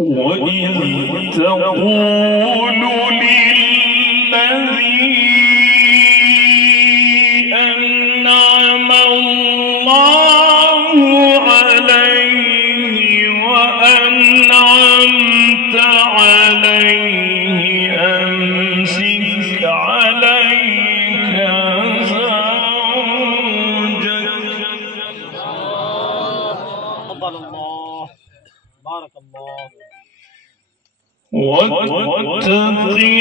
وإذ تقول للذي أنعم الله عليه وأنعمت عليه أمسك عليك زوجك. تفضل الله، بارك الله. واتقي